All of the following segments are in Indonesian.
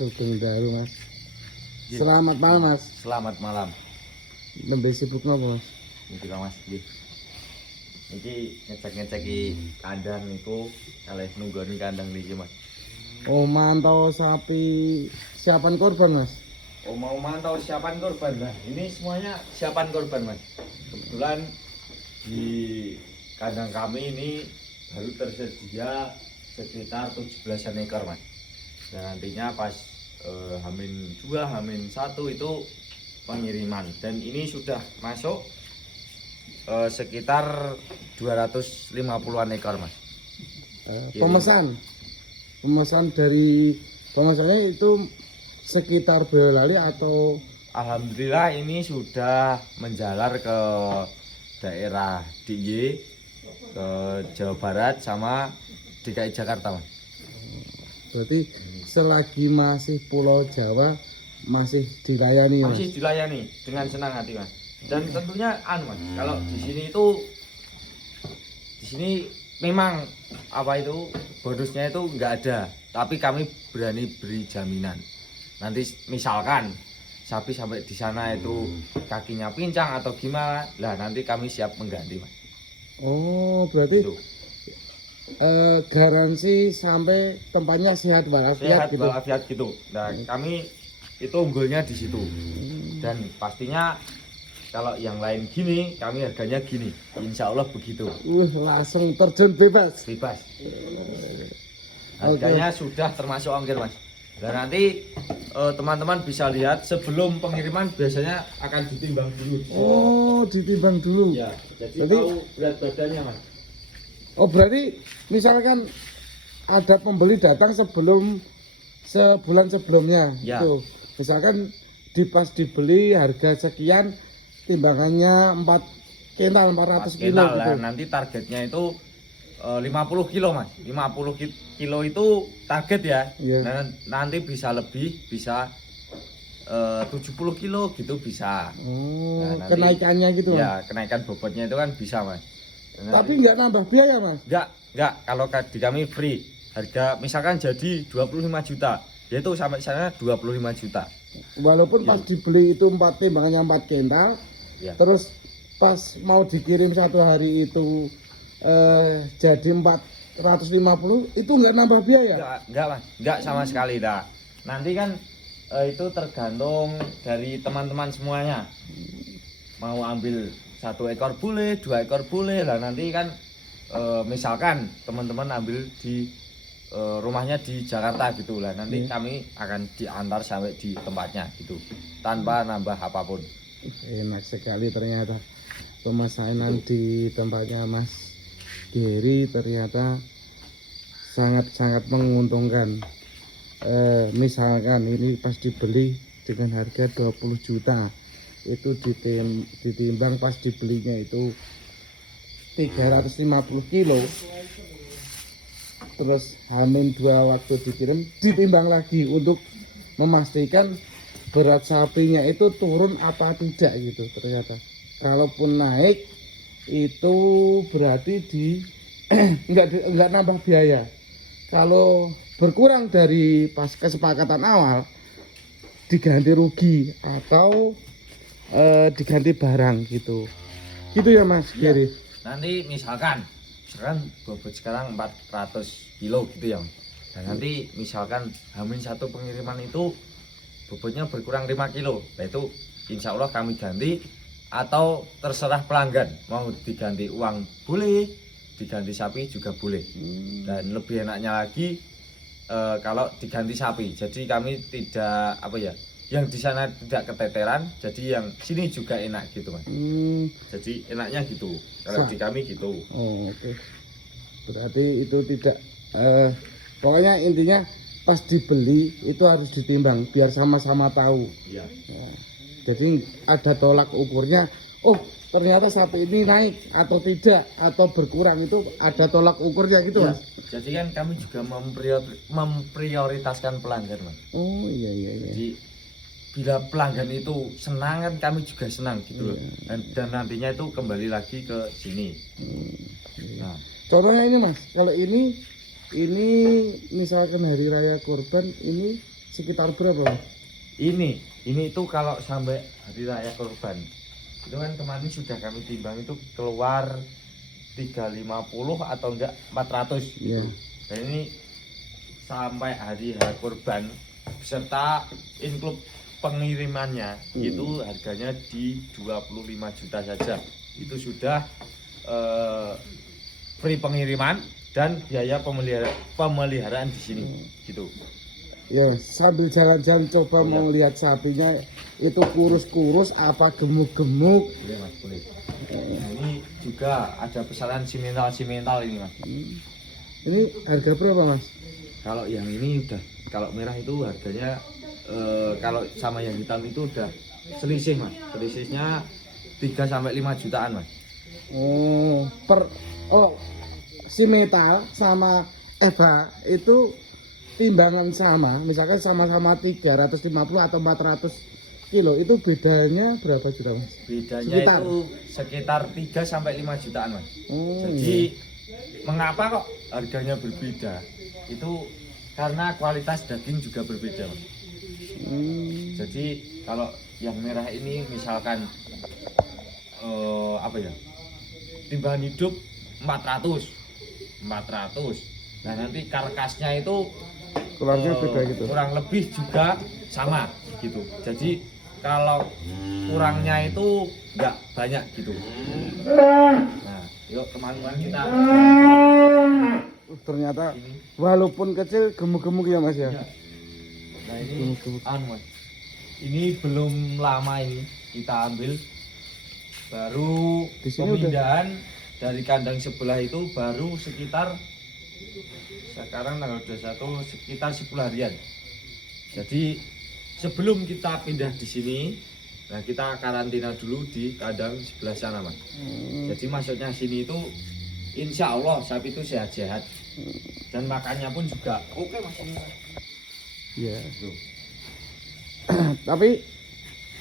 Sugeng Dalu Mas. Nggih. Selamat malam Mas. Selamat malam. Nembe sibuk napa Mas? Niki Mas, nggih. Niki ngecek-ngeceki kandang niku kalih nunggoni kandang niki Mas. Oh, mantau sapi siapan korban Mas. Oh, mau mantau siapan korban. Nah, ini semuanya siapan korban Mas. Kebetulan di kandang kami ini baru tersedia sekitar 17 ekor Mas. Dan nantinya pas Hamin 2, Hamin 1 itu pengiriman. Dan ini sudah masuk sekitar 250-an ekor Mas. Pemesan dari pemesannya itu sekitar Boyolali atau Alhamdulillah ini sudah menjalar ke daerah DIY, ke Jawa Barat sama DKI Jakarta Mas. berarti selagi masih Pulau Jawa masih dilayani Mas? Masih dilayani dengan senang hati Mas. Dan tentunya Mas, kalau di sini memang apa itu bonusnya itu nggak ada, tapi kami berani beri jaminan. Nanti misalkan sapi sampai di sana itu kakinya pincang atau gimana, lah nanti kami siap mengganti Mas. Oh, berarti Gitu. garansi sampai tempatnya sehat walafiat Sehat gitu. walafiat gitu. Nah, kami itu unggulnya di situ. Dan pastinya kalau yang lain gini, kami harganya gini. Insya Allah begitu. Langsung terjun bebas. Bebas. Harganya sudah termasuk ongkir Mas. Dan nanti teman-teman bisa lihat sebelum pengiriman biasanya akan ditimbang dulu. Oh, ditimbang dulu. Ya, jadi Berarti- tahu berat badannya Mas. Oh, berarti misalkan ada pembeli datang sebelum sebulan sebelumnya Ya. gitu. Misalkan pas dibeli harga sekian, timbangannya 4 kental 400 kilo Kental gitu. lah, nanti targetnya itu 50 kilo Mas. 50 kilo itu target ya. Iya. Nah, nanti bisa lebih, bisa 70 kilo gitu bisa. Oh, Nah, nanti- kenaikannya gitu Mas. Ya, kenaikan bobotnya itu kan bisa Mas. Dan Tapi nanti- nggak nambah biaya Mas. enggak, kalau di kami free. Harga misalkan jadi 25 juta, yaitu sampai sana 25 juta. Walaupun pas Iya. dibeli itu timbangannya 4 kental, Ya. terus pas mau dikirim satu hari itu jadi 450, itu nggak nambah biaya. Enggak Mas, enggak sama sekali dah. Nanti kan itu tergantung dari teman-teman semuanya. Mau ambil 1 ekor boleh, 2 ekor boleh lah. Nanti kan misalkan teman-teman ambil di rumahnya di Jakarta gitu lah. Nanti kami akan diantar sampai di tempatnya gitu, tanpa nambah apapun. Enak sekali ternyata pemesanan di tempatnya Mas Geri ternyata sangat-sangat menguntungkan. Misalkan ini pas dibeli dengan harga 20 juta, itu ditimbang pas dibelinya itu 350 kilo, terus Hamin 2 waktu dikirim ditimbang lagi untuk memastikan berat sapinya itu turun apa tidak gitu. Ternyata kalaupun naik itu berarti enggak nambah biaya. Kalau berkurang dari pas kesepakatan awal diganti rugi atau diganti barang gitu. Gitu ya Mas Giri. Nanti misalkan bobot sekarang 400 kilo gitu ya. Dan nanti misalkan Hamin 1 pengiriman itu bobotnya berkurang 5 kilo. Nah itu insya Allah kami ganti, atau terserah pelanggan mau diganti uang boleh, diganti sapi juga boleh. Dan lebih enaknya lagi kalau diganti sapi. Jadi kami tidak yang di sana tidak keteteran, jadi yang sini juga enak gitu Mas. Jadi enaknya gitu. Kalau di kami gitu. Oh, oke. Berarti itu tidak pokoknya intinya pas dibeli itu harus ditimbang biar sama-sama tahu. Iya. Ya. Jadi ada tolak ukurnya. Oh, ternyata sapi ini naik atau tidak atau berkurang, itu ada tolak ukurnya gitu Ya, Mas. jadi kan kami juga memprioritaskan pelanggan Mas. Oh iya iya iya. Jadi bila pelanggan itu senang kan kami juga senang gitu loh. Dan nantinya itu kembali lagi ke sini. Nah, Contohnya ini Mas, kalau ini misalkan hari raya kurban ini sekitar berapa Mas? Ini itu kalau sampai hari raya kurban itu kan kemarin sudah kami timbang itu keluar 350 atau enggak 400 gitu. Iya. Dan ini sampai hari raya kurban beserta include pengirimannya itu harganya di 25 juta saja. Itu sudah free pengiriman dan biaya pemeliharaan di sini gitu. Ya, sambil jalan-jalan coba Oh, iya. mau lihat sapinya itu kurus-kurus apa gemuk-gemuk. Boleh Mas, boleh. Nah, ini juga ada pesanan simental ini Mas. Ini harga berapa Mas? Kalau yang ini udah, kalau merah itu harganya kalau sama yang hitam itu udah selisih Mas. Selisihnya 3 sampai 5 jutaan Mas. Si metal sama Eva itu timbangan sama, misalkan sama-sama 350 atau 400 kilo, itu bedanya berapa juta Mas? Bedanya itu sekitar 3 sampai 5 jutaan Mas. Jadi mengapa kok harganya berbeda? Itu karena kualitas daging juga berbeda Mas. Jadi kalau yang merah ini misalkan timbangan hidup 400. Nah nanti karkasnya itu keluarnya beda gitu. kurang lebih juga sama gitu. Jadi kalau kurangnya itu nggak banyak gitu. Nah, yuk teman-teman kita. Ternyata Ini. walaupun kecil gemuk-gemuk ya Mas ya. Ya. Nah ini Gemuk-gemuk. Mas. Ini belum lama ini kita ambil baru Di sini pemindahan dari kandang sebelah itu baru sekitar sekarang tanggal 21 sekitar 10 harian. Jadi sebelum kita pindah di sini, nah kita karantina dulu di kandang sebelah sana Mas. Jadi masuknya sini itu insya Allah sapi itu sehat-sehat dan makannya pun juga oke Mas ini. Iya. Tuh. Tapi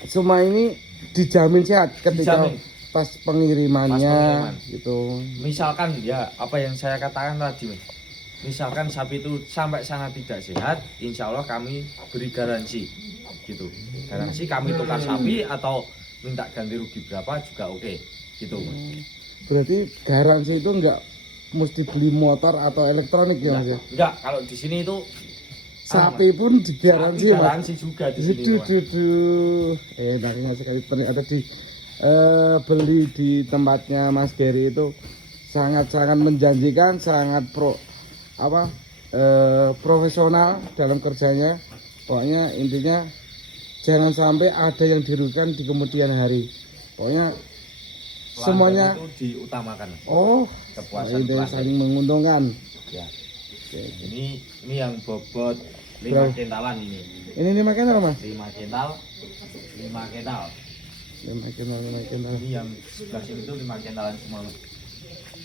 semua ini dijamin sehat ketika Dijamin. pas pengirimannya Pas pengiriman. gitu. Misalkan ya apa yang saya katakan tadi Mas. Misalkan sapi itu sampai sana tidak sehat, insya Allah kami beri garansi gitu. Garansi kami tukar sapi atau minta ganti rugi berapa juga oke gitu Mas. Berarti garansi itu enggak mesti beli motor atau elektronik ya Mas ya? Enggak, kalau di sini itu Sapi pun digaransi Mas. garansi juga di sini Mas. Enaknya sekali ternyata beli di tempatnya Mas Gary itu sangat-sangat menjanjikan, sangat profesional dalam kerjanya. Pokoknya intinya jangan sampai ada yang dirugikan di kemudian hari. Pokoknya semuanya itu diutamakan. ini Kepuasan pelanggan. saling menguntungkan. Ya. Oke. Ini yang bobot 5 Berapa? kintalan ini. Ini makan apa Mas? 5 kintal. 5 kintal. 5 kintal. Ini yang sebelah sini itu 5 kintalan semua. Mas.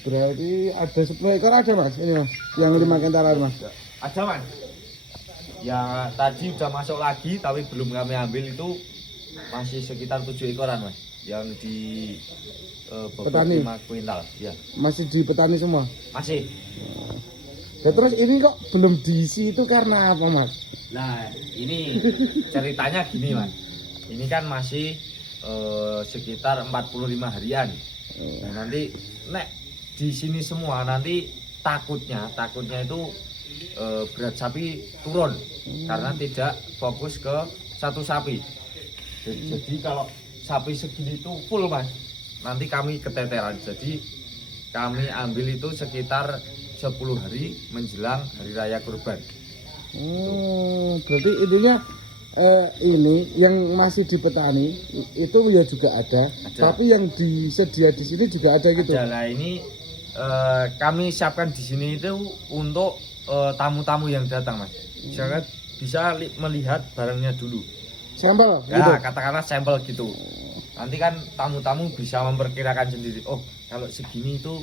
Berarti ada 10 ekor ada Mas? Ini Mas, yang 5 kintalan Mas. Ada Mas. Ya tadi udah masuk lagi tapi belum kami ambil itu masih sekitar 7 ekoran Mas. Yang di bobot Petani? 5 kuintal. Ya, Masih di petani semua. masih. Ya terus ini kok belum diisi itu karena apa Mas? Nah, ini ceritanya gini Mas. Ini kan masih sekitar 45 harian. Nah, nanti nek di sini semua nanti takutnya itu berat sapi turun karena tidak fokus ke satu sapi. Jadi kalau sapi segini itu full Mas, nanti kami keteteran. Jadi kami ambil itu sekitar 10 hari menjelang hari raya kurban. Berarti intinya ini yang masih di petani itu ya juga ada. Tapi yang disedia di sini juga ada gitu. Adalah ini kami siapkan di sini itu untuk tamu-tamu yang datang Mas. Jangan bisa melihat barangnya dulu. Sampel Ya, gitu. katakanlah sampel gitu. Nanti kan tamu-tamu bisa memperkirakan sendiri. Oh, kalau segini itu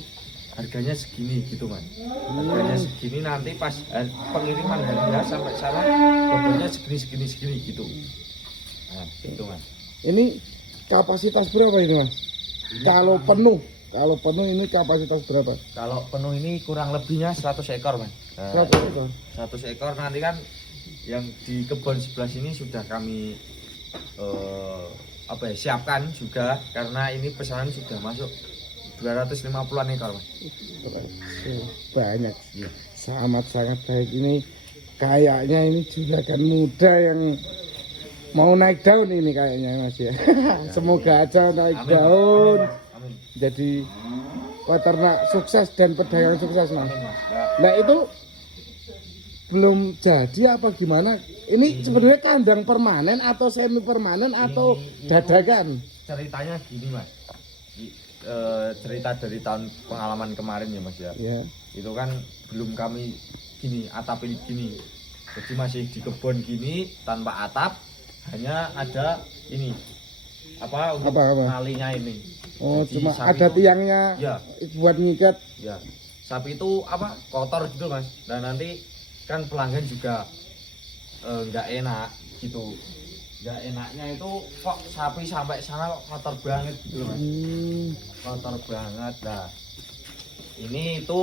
harganya segini gitu Mas. Harganya segini nanti pas pengiriman harga sampai sana bobotnya segini gitu. Nah, gitu Mas. Ini kapasitas berapa ini Mas? Kalau penuh ini kapasitas berapa? Kalau penuh ini kurang lebihnya 100 ekor Mas. 100 ekor. 100 ekor nanti kan yang di kebun sebelah sini sudah kami siapkan juga karena ini pesanan sudah masuk 250-an ekor Mas. Banyak. Iya. Sangat baik ini. Kayaknya ini juragan muda yang mau naik daun ini kayaknya Mas ya. Semoga aja naik Amin, daun. Mas. Amin. Jadi peternak sukses dan pedagang sukses Mas. Amin, Mas. Nah itu belum jadi apa gimana? Ini sebenarnya kandang permanen atau semi permanen atau dadakan? Ceritanya gini Mas. Cerita dari tahun pengalaman kemarin ya Mas ya. Ya. Itu kan belum kami gini atapin gini. Jadi masih di kebun gini tanpa atap, hanya ada ini untuk talinya ini. Oh, Jadi cuma sapi ada itu- tiangnya Ya. buat ngikat. Ya, sapi itu kotor gitu Mas. Dan nanti kan pelanggan juga nggak enak gitu. Nggak enaknya itu kok sapi sampai sana kok kotor banget gitu Mas. Kotor banget. Nah, ini itu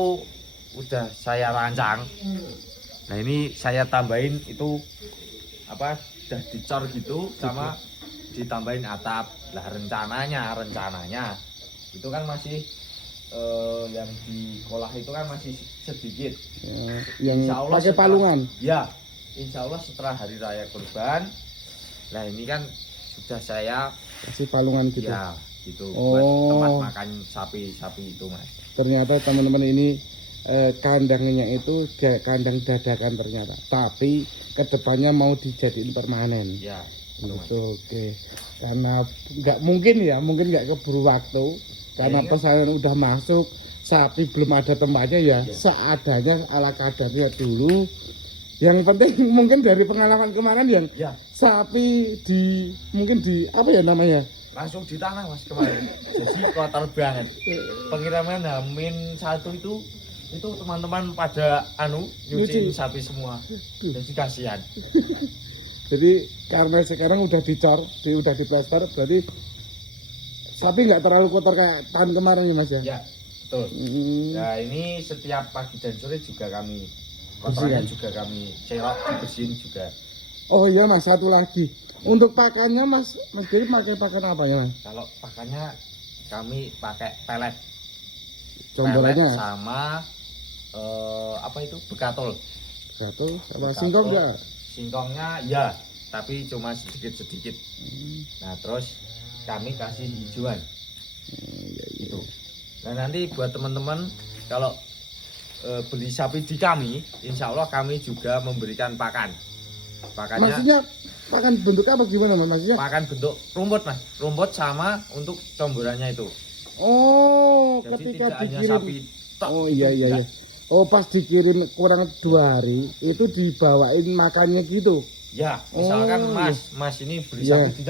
udah saya rancang. Nah, ini saya tambahin itu udah dicor gitu sama ditambahin atap. Lah rencananya itu kan masih yang diolah itu kan masih sedikit. Yang Insya Allah pakai setelah- palungan. Ya, insya Allah setelah hari raya kurban, nah ini kan sudah saya Kasih palungan gitu. ya gitu Oh. buat tempat makan sapi-sapi itu Mas. Ternyata teman-teman ini kandangnya itu kandang dadakan ternyata. Tapi kedepannya mau dijadiin permanen. Ya, itu Mas. Itu oke. Karena mungkin nggak keburu waktu. Karena Iya. pesanan udah masuk, sapi belum ada tempatnya ya. Iya. Seadanya ala kadarnya dulu. Yang penting mungkin dari pengalaman kemarin yang Ya, sapi mungkin apa ya namanya? langsung di tanah Mas kemarin. Jadi kotor banget. Pengiriman H-1 itu teman-teman pada nyuciin Nyuci. sapi semua. Jadi kasihan. Jadi karena sekarang udah dicor, udah diplaster, berarti sapi nggak terlalu kotor kayak tahun kemarin ya Mas ya? Ya, betul. Hmm. Nah, ini setiap pagi dan sore juga kami Bersihkan. kotorannya juga kami cerok, dibersihin juga. Oh iya Mas, satu lagi. Untuk pakannya Mas Jadi pakai pakan apa ya Mas? Kalau pakannya kami pakai pelet Combolannya sama bekatol. satu sama Bekatol. singkong enggak? Singkongnya ya, tapi cuma sedikit-sedikit. Hmm, Nah, terus kami kasih hijauan iya, iya. itu. Nah, nanti buat teman-teman kalau beli sapi di kami, insya Allah kami juga memberikan pakan. Pakannya Maksudnya pakan bentuk apa gimana Mas? Maksudnya? pakan bentuk rumput Mas, rumput sama untuk comborannya itu. Oh, Jadi ketika tidak hanya dikirim. sapi tok, Oh itu iya iya. enggak. Oh pas dikirim kurang 2 hari itu dibawain makannya gitu. Ya, misalkan Oh, Mas ini beli Iya. sapi di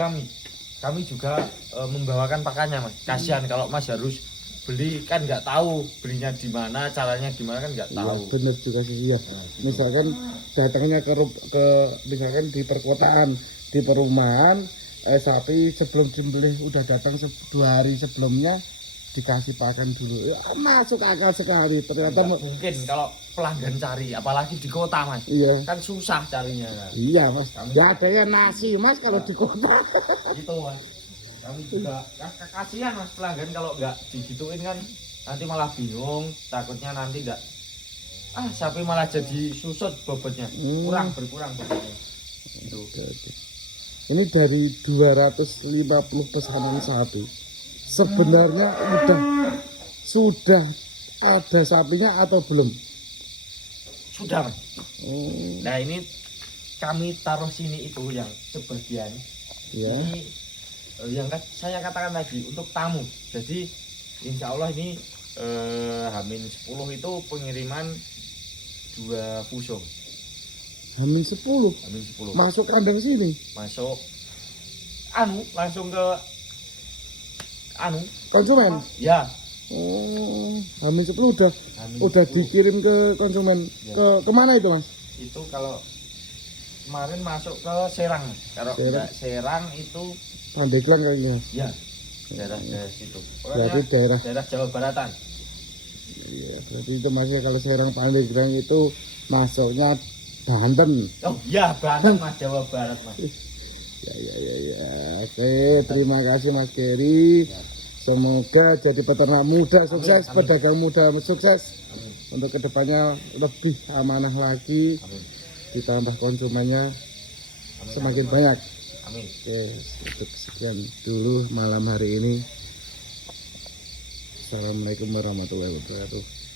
kami juga membawakan pakannya Mas. Kasihan kalau Mas harus beli kan nggak tahu belinya di mana, caranya gimana kan nggak Iya, tahu. bener juga sih iya. Nah, gitu. Misalkan datangnya ke misalkan di perkotaan, di perumahan, sapi sebelum disembelih udah datang 2 hari sebelumnya dikasih pakan dulu. Ya, masuk akal sekali. Ternyata Nggak mungkin kalau pelanggan cari, apalagi di kota Mas, iya. kan susah carinya kan. Iya Mas. Kami- Ya adanya nasi Mas kalau di kota. Gitu Mas. Kami juga kasihan Mas pelanggan kalau nggak digituin kan nanti malah bingung, takutnya nanti nggak sapi malah jadi susut bobotnya, berkurang bobotnya. Itu. Ini dari 250 pesanan sapi. Sebenarnya sudah ada sapinya atau belum? Sudah Mas. Oh, Nah ini kami taruh sini itu yang sebagian. ya. Ini yang saya katakan tadi untuk tamu. Jadi insya Allah ini Hamin 10 itu pengiriman 2 pusung. Hamin 10 Hamin 10 masuk kandang sini. masuk langsung ke Konsumen. ya Oh, Hamin 10 udah Hamin udah 10. dikirim ke konsumen. Ya. Ke kemana itu Mas? Itu kalau kemarin masuk ke Serang. Kalau Serang. enggak Serang itu Pandeglang kayaknya. ya daerah situ. Berarti Pokoknya daerah Jawa Baratan. iya, berarti itu masih kalau Serang Pandeglang itu masuknya Banten. Oh iya, Banten Mas, Jawa Barat Mas. Ya. Oke, terima kasih Mas Geri. Semoga jadi peternak muda sukses, Amin. pedagang muda sukses. Amin. Untuk kedepannya lebih amanah lagi, Amin. ditambah konsumennya Amin. semakin Amin. banyak. Amin. Oke, untuk sekian dulu malam hari ini. Assalamualaikum warahmatullahi wabarakatuh.